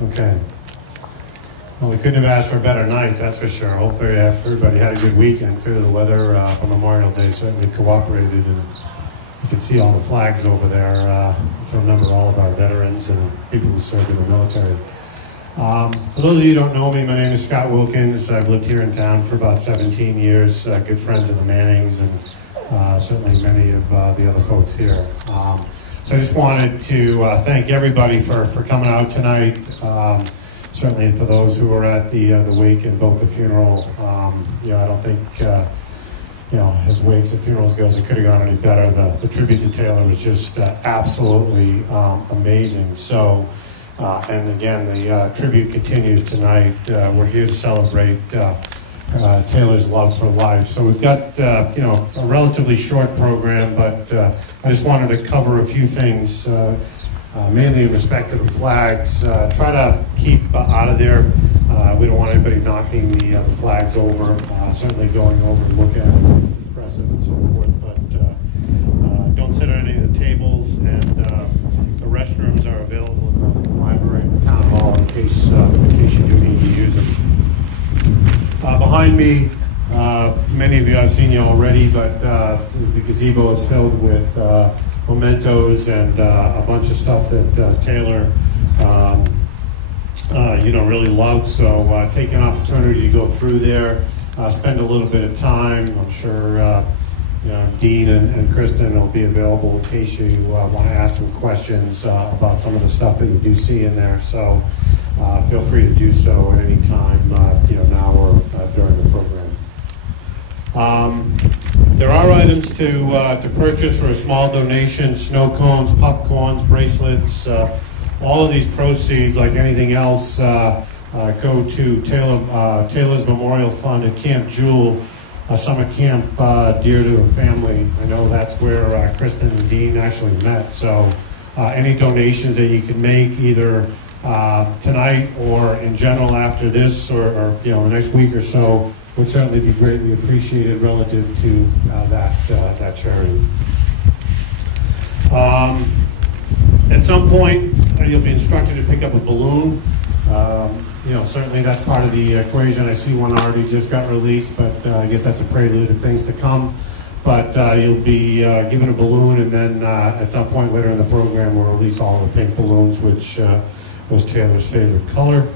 Okay. Well, we couldn't have asked for a better night, that's for sure. Hopefully everybody had a good weekend too. The weather for Memorial Day certainly cooperated, and you can see all the flags over there to remember all of our veterans and people who served in the military. For those of you who don't know me, my name is Scott Wilkins. I've lived here in town for about 17 years, good friends of the Mannings and certainly many of the other folks here. So I just wanted to thank everybody for coming out tonight. Certainly for those who were at the wake and both the funeral. I don't think as wakes and funerals goes, it could have gone any better. The tribute to Taylor was just absolutely amazing. So, and again, the tribute continues tonight. We're here to celebrate Taylor's love for life. So we've got a relatively short program, but I just wanted to cover a few things, mainly in respect to the flags. Try to keep out of there. We don't want anybody knocking the flags over. Certainly going over and look at it is impressive and so forth, but don't sit on any of the tables, and the restrooms are available in the library and the town hall in case you do need to use them. Behind me, many of you, I've seen you already, but the gazebo is filled with mementos and a bunch of stuff that Taylor really loved. So take an opportunity to go through there, spend a little bit of time. I'm sure Dean and Kristen will be available in case you want to ask some questions about some of the stuff that you do see in there. So feel free to do so at any time, now or during the program. There are items to purchase for a small donation: snow cones, popcorns, bracelets. All of these proceeds, like anything else, go to Taylor's Memorial Fund at Camp Jewel, a summer camp dear to the family. I know that's where Kristen and Dean actually met. So any donations that you can make, either tonight or in general after this, or the next week or so, would certainly be greatly appreciated relative to that charity. At some point, you'll be instructed to pick up a balloon. Certainly that's part of the equation. I see one already just got released, but I guess that's a prelude of things to come. But you'll be given a balloon, and then at some point later in the program, we'll release all the pink balloons, which was Taylor's favorite color.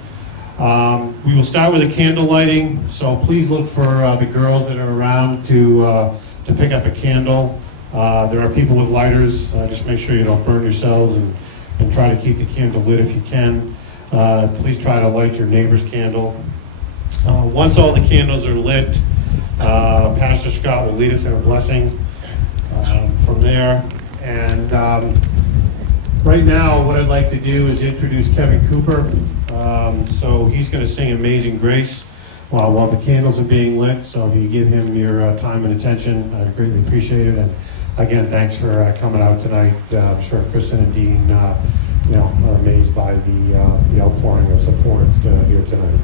We will start with a candle lighting, so please look for the girls that are around to pick up a candle. There are people with lighters. Just make sure you don't burn yourselves, and try to keep the candle lit if you can. Please try to light your neighbor's candle. Once all the candles are lit, Pastor Scott will lead us in a blessing from there. And right now, what I'd like to do is introduce Kevin Cooper. So he's going to sing Amazing Grace while the candles are being lit. So if you give him your time and attention, I'd greatly appreciate it. And again, thanks for coming out tonight. I'm sure Kristen and Dean are amazed by the outpouring of support here tonight.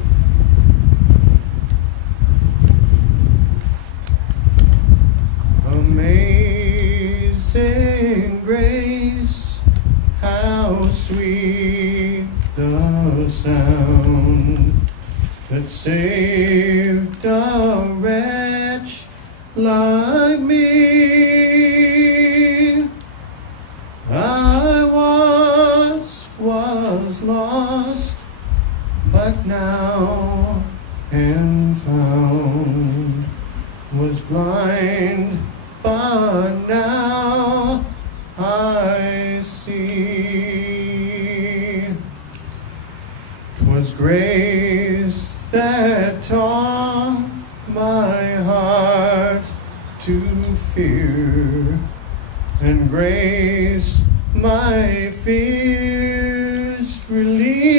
Amazing grace, how sweet the sound that saved a wretch like me. I once was lost, but now am found, was blind, but now I see. 'Twas grace that taught my heart to fear, and grace my fears relieved.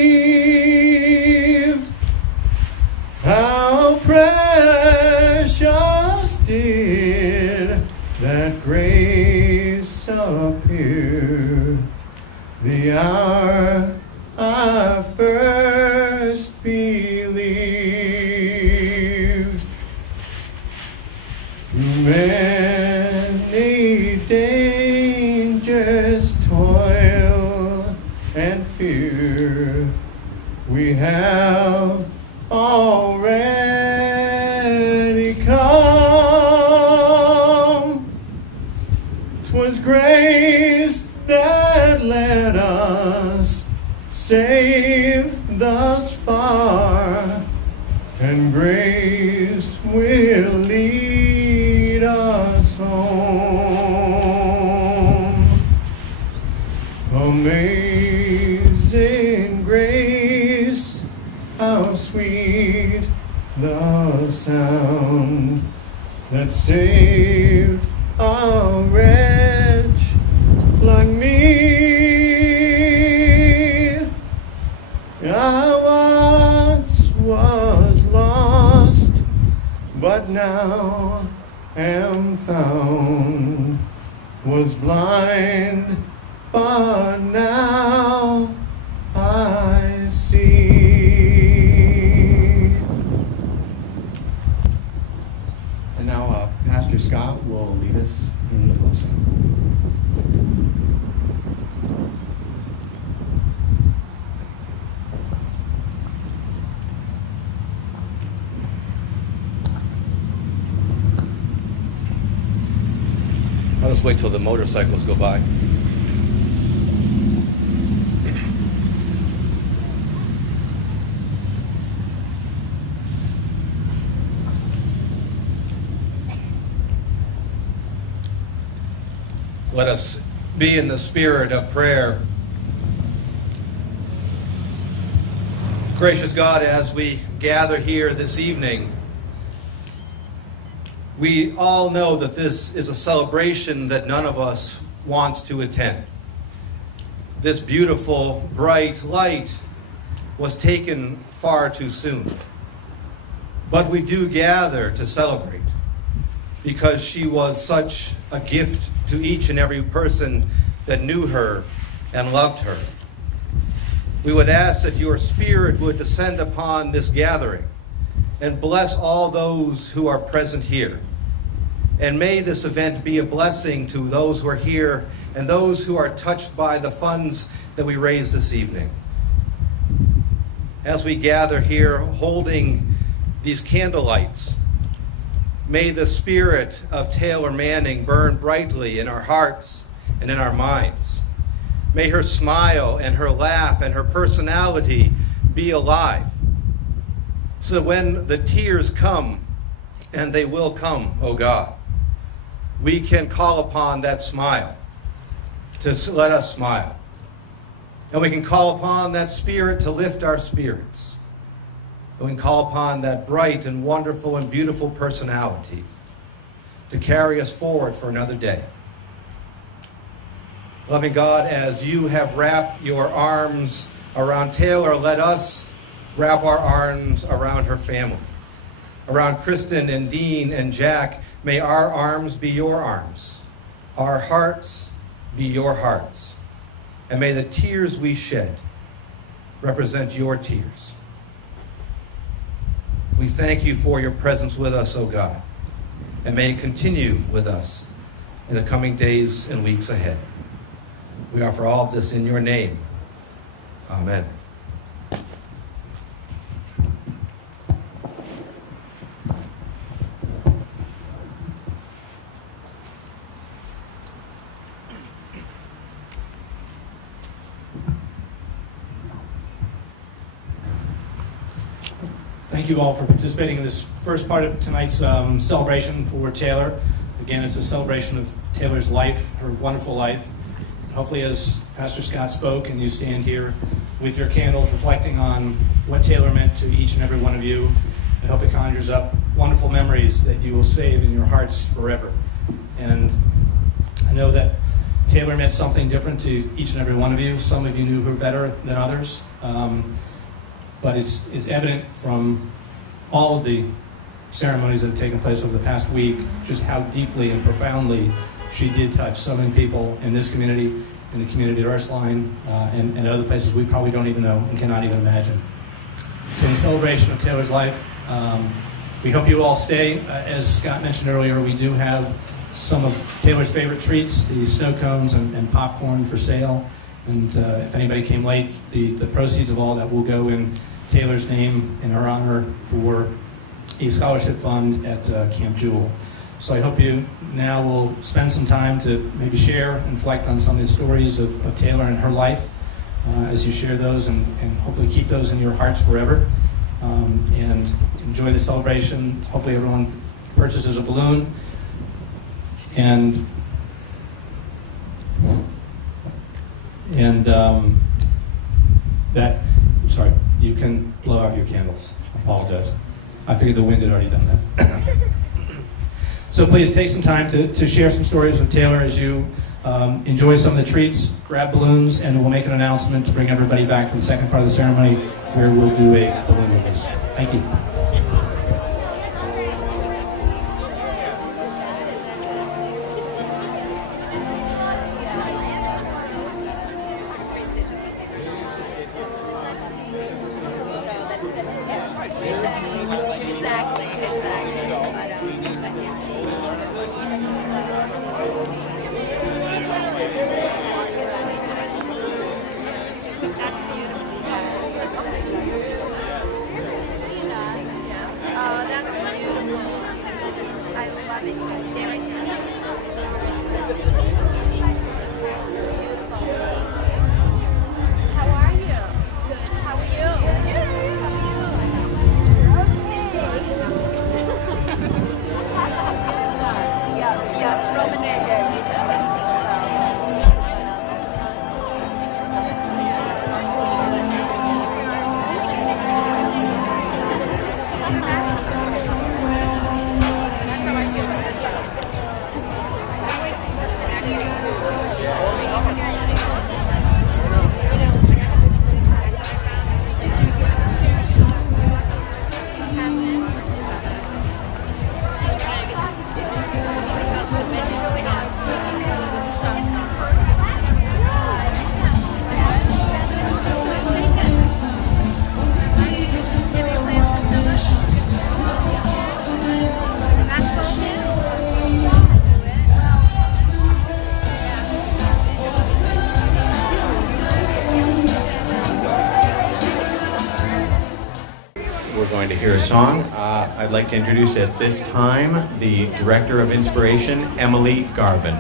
How precious did that grace appear, the hour I first believed. Through many dangers, toil, and fear, have already come. 'Twas grace that led us safe thus far, and grace will lead us home. Amazing grace, how sweet the sound that saved a wretch like me. I once was lost, but now am found. Was blind, but now I see. And now Pastor Scott will lead us in the blessing. I'll just wait till the motorcycles go by. Let us be in the spirit of prayer. Gracious God, as we gather here this evening, we all know that this is a celebration that none of us wants to attend. This beautiful, bright light was taken far too soon. But we do gather to celebrate because she was such a gift to each and every person that knew her and loved her. We would ask that your Spirit would descend upon this gathering and bless all those who are present here. And may this event be a blessing to those who are here and those who are touched by the funds that we raise this evening. As we gather here holding these candlelights, may the spirit of Taylor Manning burn brightly in our hearts and in our minds. May her smile and her laugh and her personality be alive, so when the tears come, and they will come, O God, we can call upon that smile to let us smile. And we can call upon that spirit to lift our spirits. And we can call upon that bright and wonderful and beautiful personality to carry us forward for another day. Loving God, as you have wrapped your arms around Taylor, let us wrap our arms around her family. Around Kristen and Dean and Jack, may our arms be your arms, our hearts be your hearts, and may the tears we shed represent your tears. We thank you for your presence with us, O God, and may it continue with us in the coming days and weeks ahead. We offer all of this in your name. Amen. Thank you all for participating in this first part of tonight's celebration for Taylor. Again, it's a celebration of Taylor's life, her wonderful life. Hopefully, as Pastor Scott spoke and you stand here with your candles reflecting on what Taylor meant to each and every one of you, I hope it conjures up wonderful memories that you will save in your hearts forever. And I know that Taylor meant something different to each and every one of you. Some of you knew her better than others. But it's evident from all of the ceremonies that have taken place over the past week just how deeply and profoundly she did touch so many people in this community, in the community at Ursuline, and other places we probably don't even know and cannot even imagine. So in celebration of Taylor's life, we hope you all stay. As Scott mentioned earlier, we do have some of Taylor's favorite treats, the snow cones and popcorn for sale. And if anybody came late, the proceeds of all that will go in Taylor's name in her honor for a scholarship fund at Camp Jewel. So I hope you now will spend some time to maybe share and reflect on some of the stories of Taylor and her life as you share those, and hopefully keep those in your hearts forever. And enjoy the celebration. Hopefully everyone purchases a balloon. And sorry, you can blow out your candles. I apologize. I figured the wind had already done that. So please take some time to share some stories with Taylor as you enjoy some of the treats, grab balloons, and we'll make an announcement to bring everybody back to the second part of the ceremony where we'll do a balloon release. Thank you. Going to hear a song. I'd like to introduce at this time the Director of Inspiration, Emily Garvin.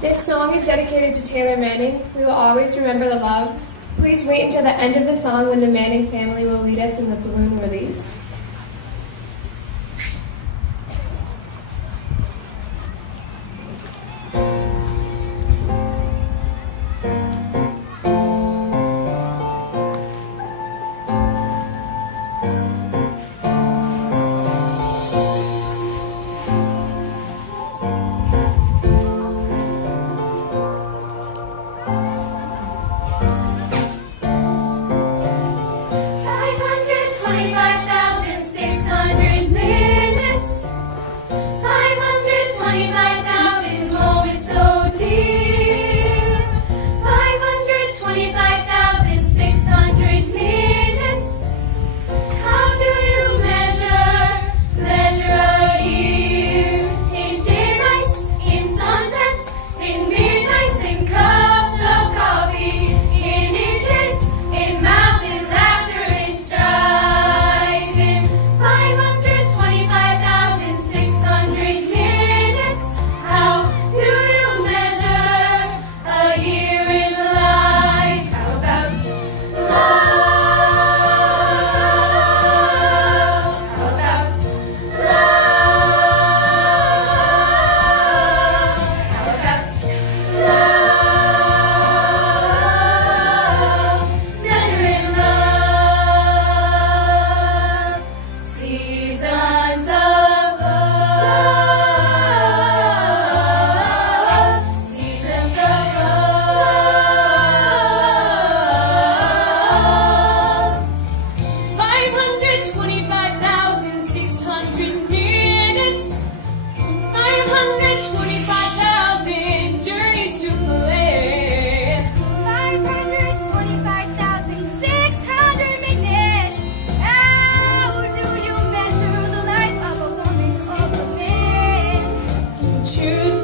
This song is dedicated to Taylor Manning. We will always remember the love. Please wait until the end of the song when the Manning family will lead us in the balloon release. How do you measure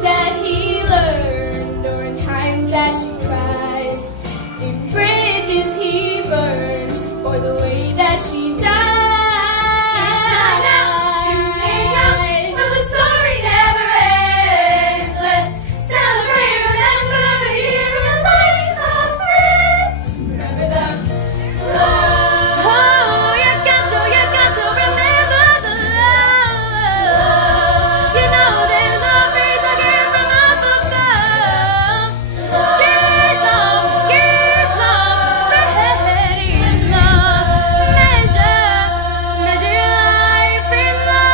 that he learned, or in times that she cried, in bridges he burned, or the way that she died. For the story never ends. Let's celebrate, remember the year of life of friends. Remember them. Oh, you got to remember the love. You know that love is a gift from up above. Give love, spread is love. Measure life in love.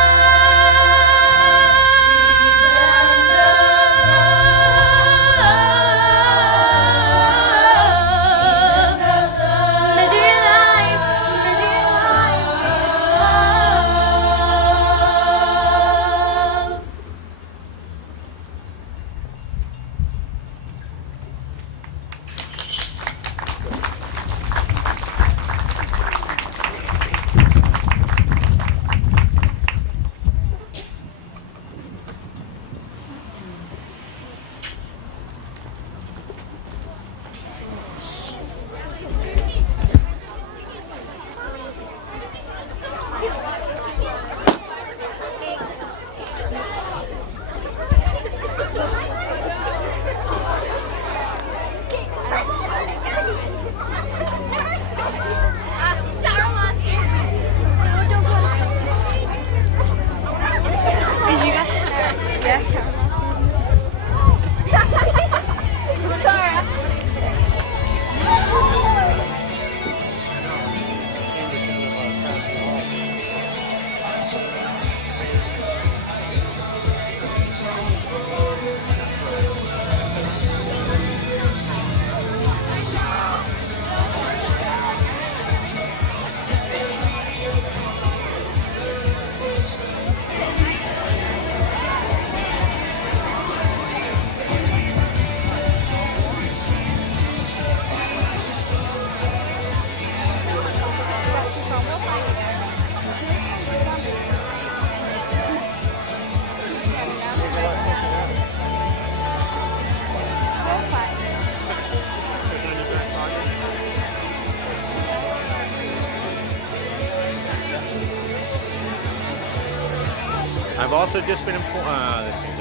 I've also just been informed. This is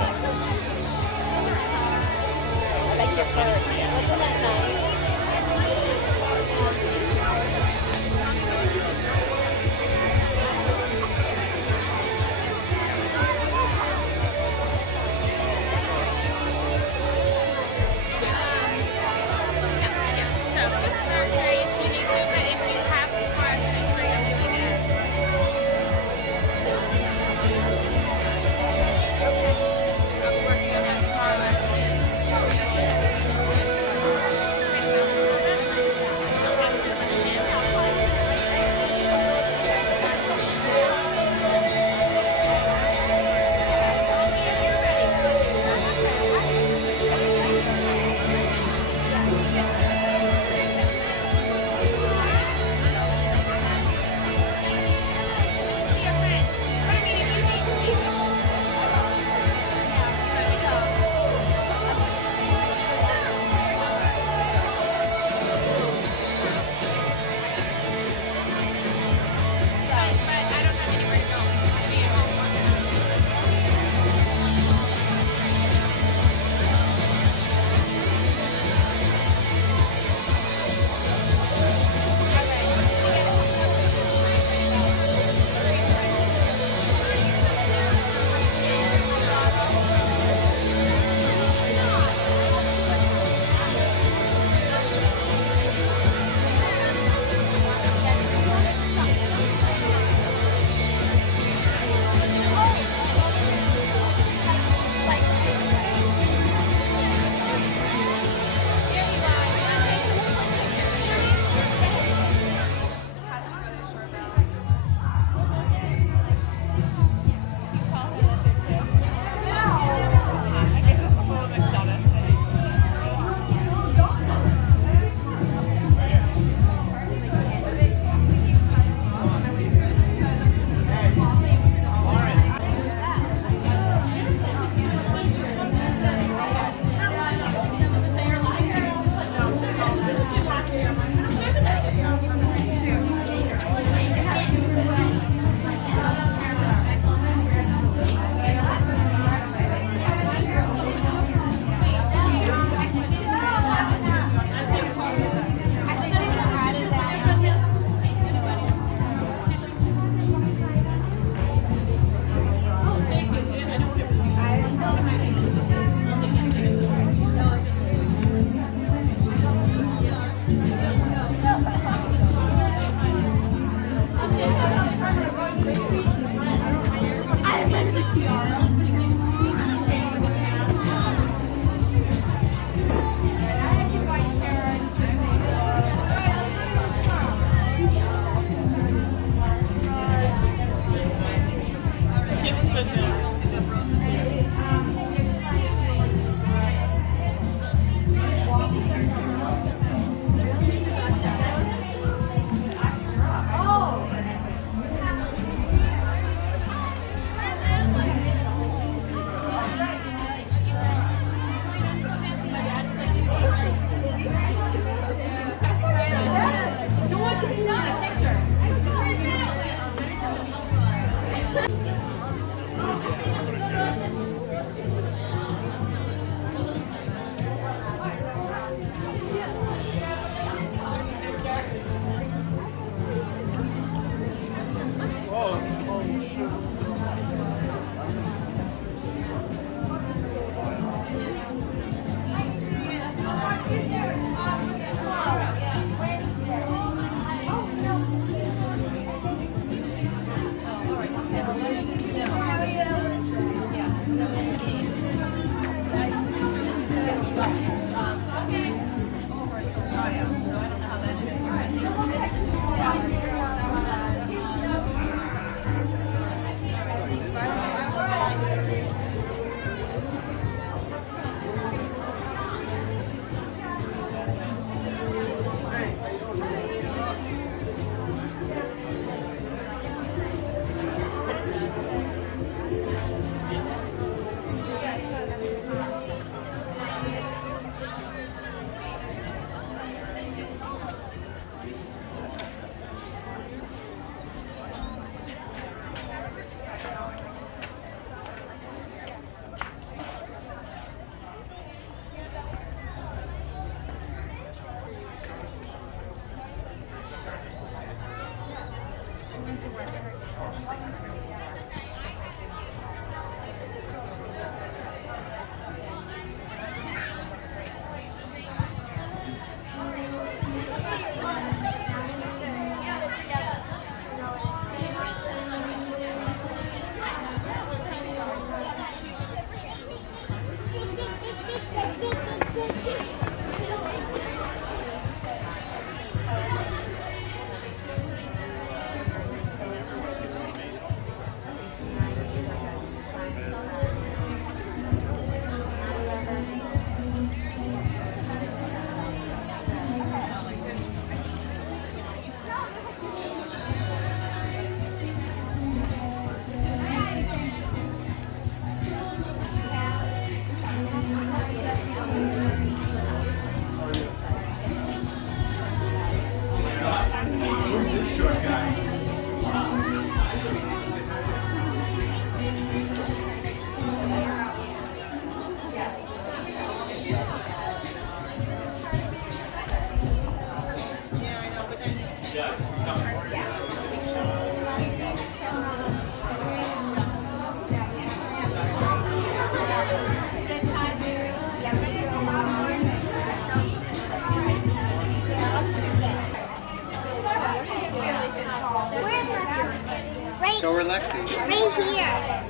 Right here.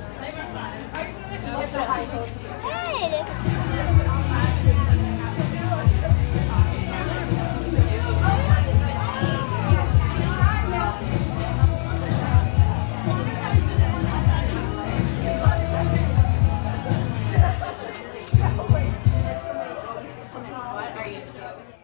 Hey, What are you?